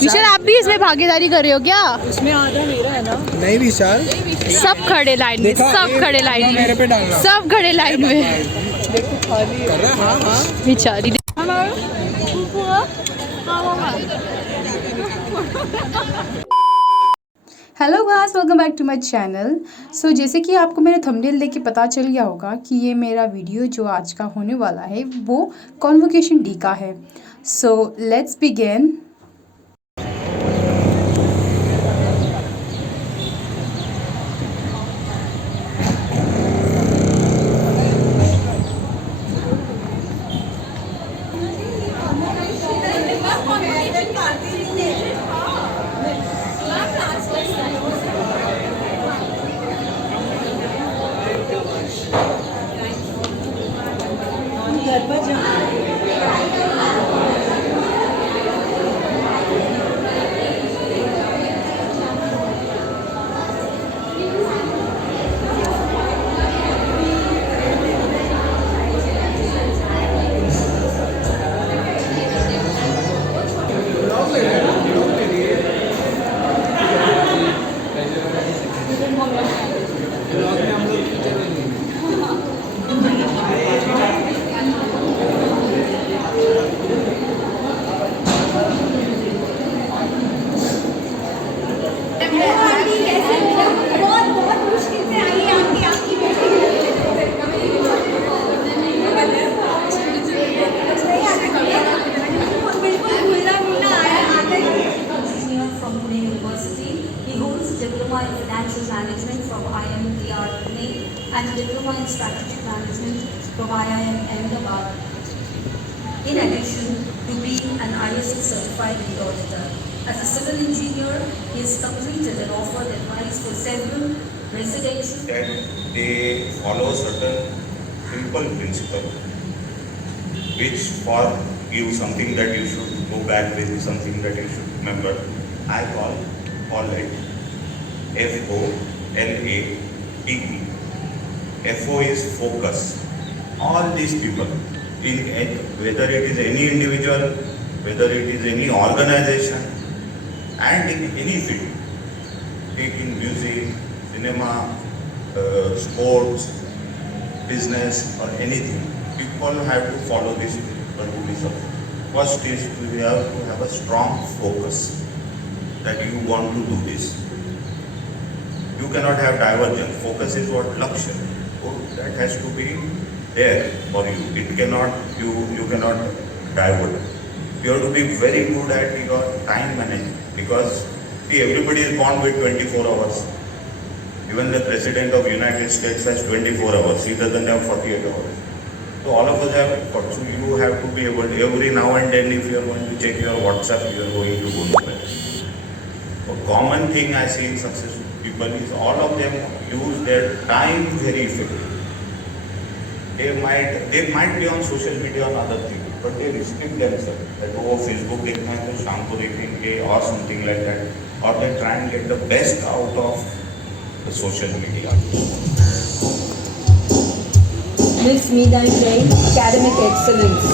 विशाल आप भी इसमें भागीदारी कर रहे हो क्या? इसमें आधा मेरा है ना। नहीं विशाल, सब खड़े लाइन में, देखा, सब खड़े लाइन मेरे पे में, डालना। सब खड़े लाइन में। देखो खाली कर रहा है। हाँ हाँ बेचारी। Hello guys, welcome back to my channel. So जैसे कि आपको मेरे थंबनेल देख के पता चल गया होगा कि ये मेरा वीडियो जो आज का होने वाला है वो कॉन्वोकेशन डी का है। So let's begin. Diploma in Financial Management from IMDR Pune and Diploma in Strategic Management from IIM Ahmedabad. In addition to being an ISO certified auditor, as a civil engineer, he has completed and offered advice for several residential. That they follow certain simple principle, which for you something that you should go back with, something that you should remember. I call it FOLATE. FO is focus. All these people, whether it is any individual, whether it is any organization, and in any field, take in music, cinema, sports, business, or anything, people have to follow this principle to be successful. First is we have to have a strong focus that you want to do this. You cannot have divergence. Focus is what Lakshya. So that has to be there for you. It cannot, you cannot divert. You have to be very good at your time management, because see, everybody is born with 24 hours. Even the President of United States has 24 hours. He doesn't have 48 hours. So all of us have, so you have to be able to, every now and then if you are going to check your WhatsApp, you are going to go to bed. A common thing I see in successful people is all of them use their time very effectively. They might be on social media or other things, but they restrict themselves. That Facebook देखना है तो शाम को देखेंगे or something like that, or they try and get the best out of the social media. Miss Meena Jain, Academic Excellence.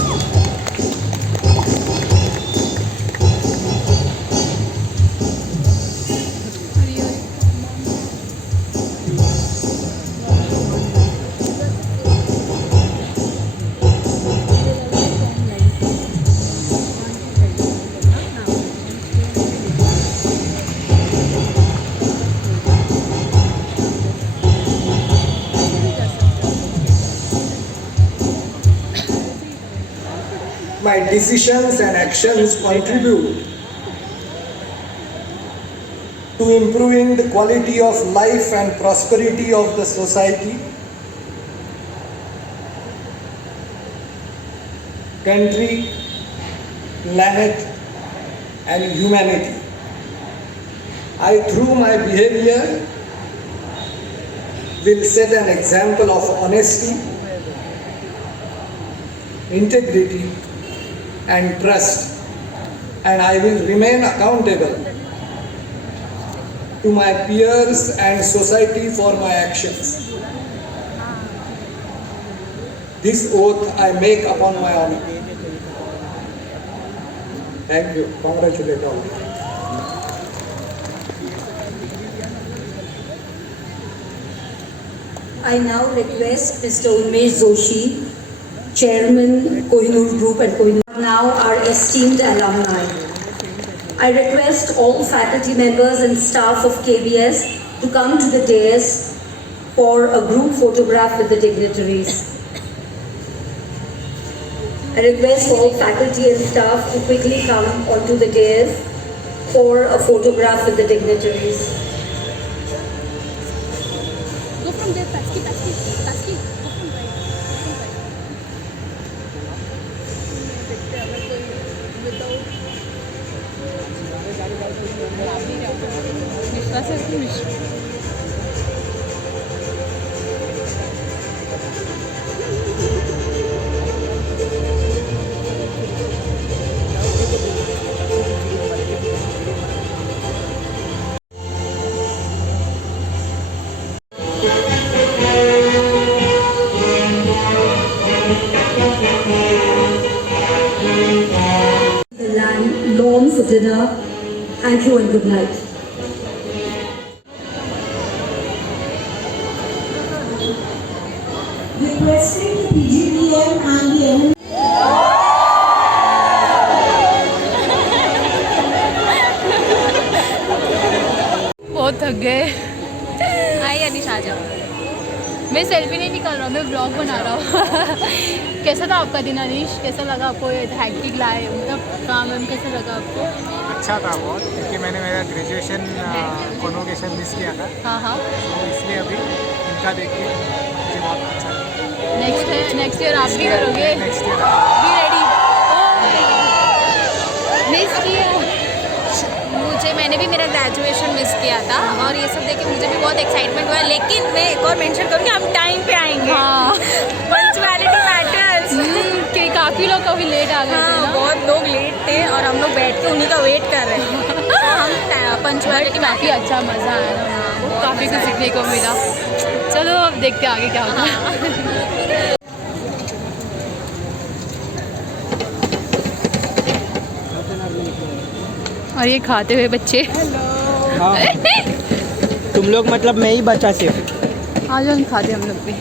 My decisions and actions contribute to improving the quality of life and prosperity of the society, country, planet, and humanity. Through my behavior, will set an example of honesty, integrity, and trust, and I will remain accountable to my peers and society for my actions. This oath I make upon my honor. Thank you. Congratulate all. I now request Mr. Unmesh Joshi, Chairman, Kohinoor Group and Kohinoor, now our esteemed alumni. I request all faculty members and staff of KBS to come to the dais for a group photograph with the dignitaries. I request all faculty and staff to quickly come onto the dais for a photograph with the dignitaries. Go from there, Patsky. Go from right. Mishra से Mishra The lawn for dinner. Thank you and good night. Requesting the PGDM and the MN. बहुत थक गए। आइए अनिश आ जाओ। मैं सेल्फी नहीं निकाल रहा हूँ, मैं ब्लॉग बना रहा हूँ। कैसा था आपका दिन अनिश? कैसा लगा आपको ये हैक्टिक लाए मतलब काम वाम कैसा लगा आपको? अच्छा था बहुत, क्योंकि मैंने मेरा ग्रेजुएशन कॉन्वोकेशन मिस किया था, हाँ तो इसलिए अभी इनका देख के मुझे बहुत अच्छा लगा। नेक्स्ट ईयर आप भी करोगे? Next year be ready. Miss किया मैंने भी मेरा ग्रेजुएशन मिस किया था और ये सब देख के मुझे भी बहुत एक्साइटमेंट हुआ, लेकिन मैं एक और मेंशन करूँगी, हम टाइम पे आएंगे। हाँ पंचुअलिटी मैटर्स। कि काफ़ी लोग कभी लेट आ गए थे ना? बहुत लोग लेट थे और हम लोग बैठ के उन्हीं का वेट कर रहे हैं। हम पंचुअलिटी काफ़ी अच्छा मज़ा आया ना, काफ़ी कुछ सीखने को मिला। चलो अब देखते हैं आगे क्या होगा। और ये खाते हुए बच्चे। हाँ। तुम लोग मतलब मैं ही बचा सिर्फ। आज हम खाते हम लोग भी।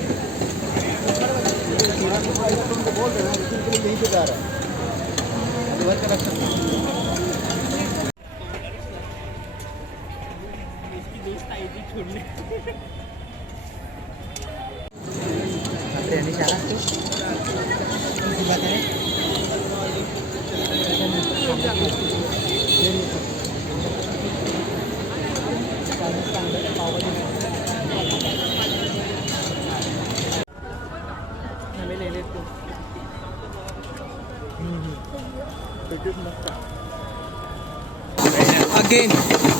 अगेन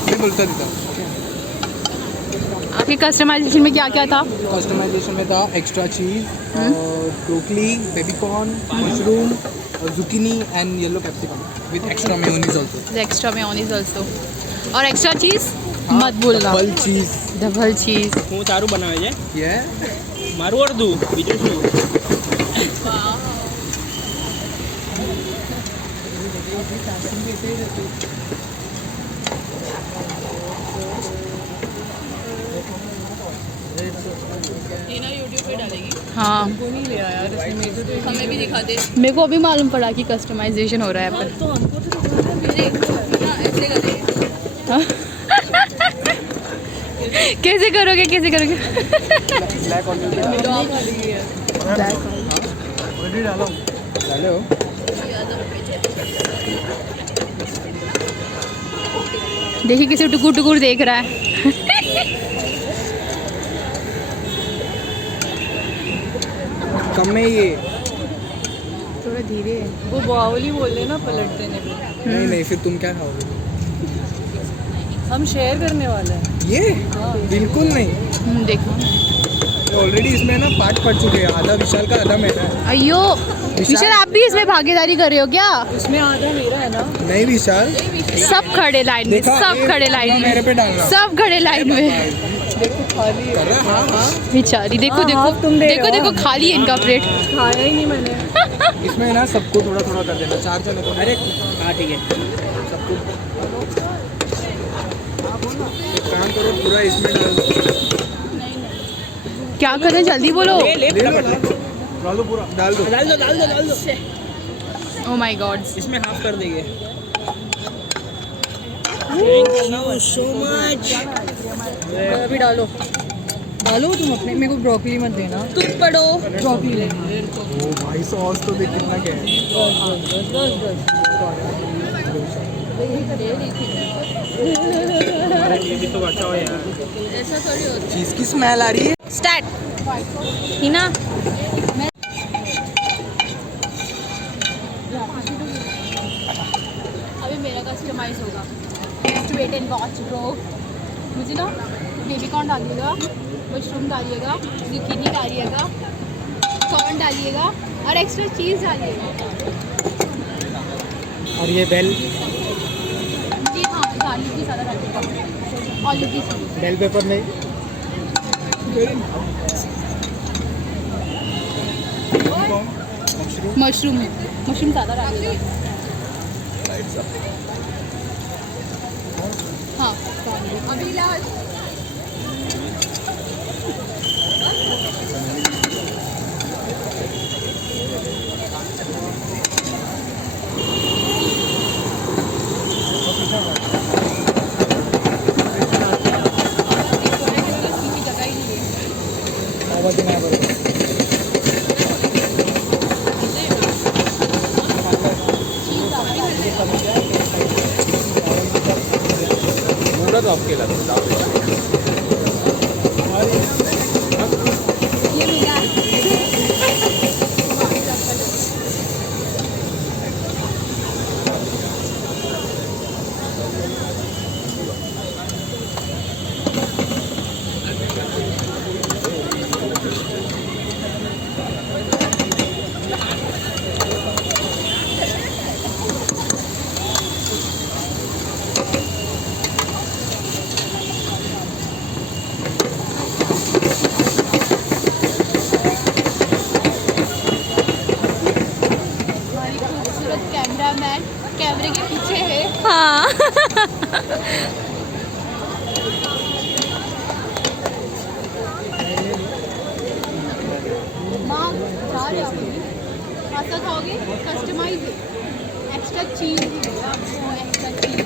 मैं बोलता देता हूँ। आपके कस्टमाइजेशन में क्या क्या था? कस्टमाइजेशन में था एक्स्ट्रा चीज़, broccoli, baby corn, mushroom, zucchini and yellow capsicum with extra mayonnaise also. Extra mayonnaise also और एक्स्ट्रा चीज़ मत भूलना। Double cheese. डबल चीज़। હું તારું બનાવે છે Yeah. મારું અડધું બીજું શું हाँ हमें भी दिखा दे। मेरे को अभी मालूम पड़ा कि कस्टमाइजेशन हो रहा है पर। हाँ? कैसे करोगे डालो। देखिए किसी टुकुर टुकुर देख रहा है। कम में ये थोड़ा धीरे है। वो बावली बोले ना पलट देने पे। नहीं फिर तुम क्या खाओगे? हम शेयर करने वाले हैं। ये बिल्कुल नहीं, देखो ऑलरेडी इसमें ना पार्ट पड़ चुके हैं, आधा विशाल का आधा मेरा है। अयो विशाल आप भी इसमें भागीदारी कर रहे हो क्या? उसमें आधा मेरा है ना। नहीं विशाल, सब खड़े लाइन में, देखा, सब खड़े लाइन में, मेरे पे डालना। सब खड़े लाइन में। देखो खाली कर रहा। हाँ बेचारी देखो हाँ, देखो हाँ, तुम दे रहे देखो हो। देखो खाली है इनका प्लेट। खाया ही नहीं मैंने। इसमें ना सबको थोड़ा थोड़ा कर देना, 4 जने को। अरे हाँ ठीक है सबको एक काम करो, पूरा इसमें डाल दो। क्या क्या करना है जल्दी बोलो। ले डाल दो पूरा, डाल दो। डाल दो। Oh my God. इसमें हाफ कर देंगे। Thank you so much. अभी डालो तुम अपने, मेरे को ब्रोकली मत देना। तुम पढ़ो। ब्रोकली लेना। ओ भाई सॉस तो देख कितना क्या है। हमारे लिए भी तो बचाओ यार। ऐसा थोड़ी होता चीज की स्मेल आ रही है। है। स्टार्ट। हिना अभी मेरा कस्टमाइज होगा। Wait and watch bro. मुझे ना बेबी कॉर्न डालिएगा, मशरूम डालिएगा, जुकीनी डालिएगा, कॉर्न डालिएगा और एक्स्ट्रा चीज़ डालिएगा। और ये बेल जी हाँ, गार्लिक की ज़्यादा डालिएगा। ऑलिव की चीज़। बेल पेपर नहीं। मशरूम ज़्यादा डालिएगा। हाँ अभी लास्ट। पूरा तो आपके ये मिला। कैमरामैन कैमरे के पीछे है। हाँ माँ जा रहे हो पास्ता खाओगे? कस्टमाइज एक्स्ट्रा चीज एक्स्ट्रा चीज।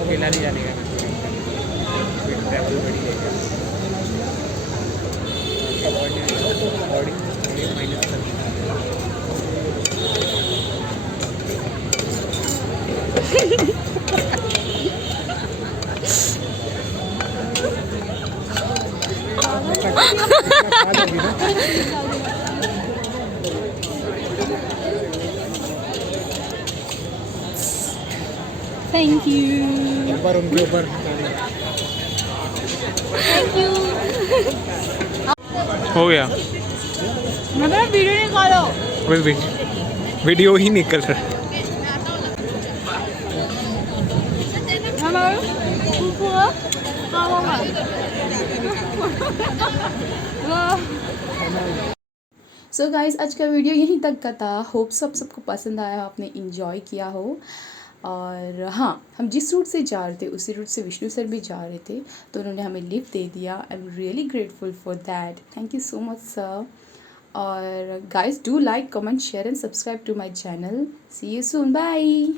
अकेला नहीं जाने का ट्रैवल बड़ी है बॉडी माइनस थैंक यू। ऊपर उनके ऊपर थैंक यू। हो गया। मैं वीडियो निकालो। वीडियो ही निकल रहा है। सो गाइस आज का वीडियो यहीं तक का था। होप सबको पसंद आया, आपने इंजॉय किया हो। और हाँ, हम जिस रूट से जा रहे थे उसी रूट से विष्णु सर भी जा रहे थे, तो उन्होंने हमें लिफ्ट दे दिया। I am really grateful for that. Thank you so much sir. और guys do like, comment, share and subscribe to my channel. See you soon, bye.